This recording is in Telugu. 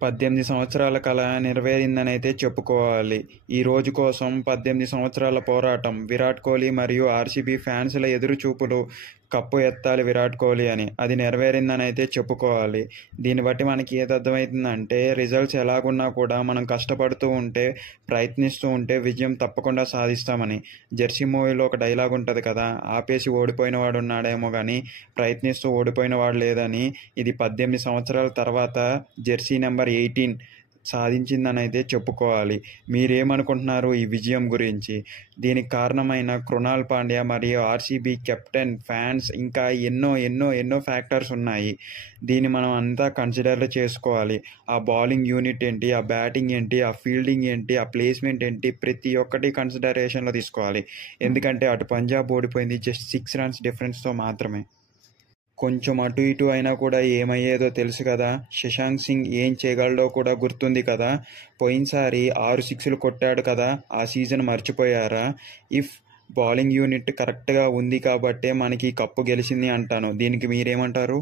18 సంవత్సరాల కల నెరవేరిందనైతే చెప్పుకోవాలి. ఈ రోజు కోసం 18 సంవత్సరాల పోరాటం. విరాట్ కోహ్లీ మరియు ఆర్సీబీ ఫ్యాన్స్ల ఎదురుచూపులు కప్పు ఎత్తాలి విరాట్ కోహ్లీ అని. అది నెరవేరిందనైతే చెప్పుకోవాలి. దీన్ని బట్టి మనకి ఏది అర్థమవుతుందంటే రిజల్ట్స్ ఎలాగున్నా కూడా మనం కష్టపడుతూ ఉంటే, ప్రయత్నిస్తూ ఉంటే విజయం తప్పకుండా సాధిస్తామని. జెర్సీ మూవీలో ఒక డైలాగ్ ఉంటుంది కదా, ఆపేసి ఓడిపోయిన వాడు ఉన్నాడేమో కానీ ప్రయత్నిస్తూ ఓడిపోయిన వాడు లేదని. ఇది 18 సంవత్సరాల తర్వాత జెర్సీ నెంబర్ 18 సాధించిందని అయితే చెప్పుకోవాలి. మీరేమనుకుంటున్నారు ఈ విజయం గురించి? దీనికి కారణమైన కృణాల్ పాండ్యా మరియు ఆర్సీబీ కెప్టెన్, ఫ్యాన్స్, ఇంకా ఎన్నో ఎన్నో ఎన్నో ఫ్యాక్టర్స్ ఉన్నాయి. దీన్ని మనం అంతా కన్సిడర్ చేసుకోవాలి. ఆ బౌలింగ్ యూనిట్ ఏంటి, ఆ బ్యాటింగ్ ఏంటి, ఆ ఫీల్డింగ్ ఏంటి, ఆ ప్లేస్మెంట్ ఏంటి, ప్రతి ఒక్కటి కన్సిడరేషన్లో తీసుకోవాలి. ఎందుకంటే అటు పంజాబ్ ఓడిపోయింది జస్ట్ 6 రన్స్ డిఫరెన్స్తో మాత్రమే. కొంచెం అటు ఇటు అయినా కూడా ఏమయ్యేదో తెలుసు కదా. శశాంక్ సింగ్ ఏం చేయగలడో కూడా గుర్తుంది కదా. పోయినసారి 6 సిక్స్లు కొట్టాడు కదా. ఆ సీజన్ మర్చిపోయారా? ఇఫ్ బౌలింగ్ యూనిట్ కరెక్ట్గా ఉంది కాబట్టే మనకి కప్పు గెలిచింది అంటాను. దీనికి మీరేమంటారు?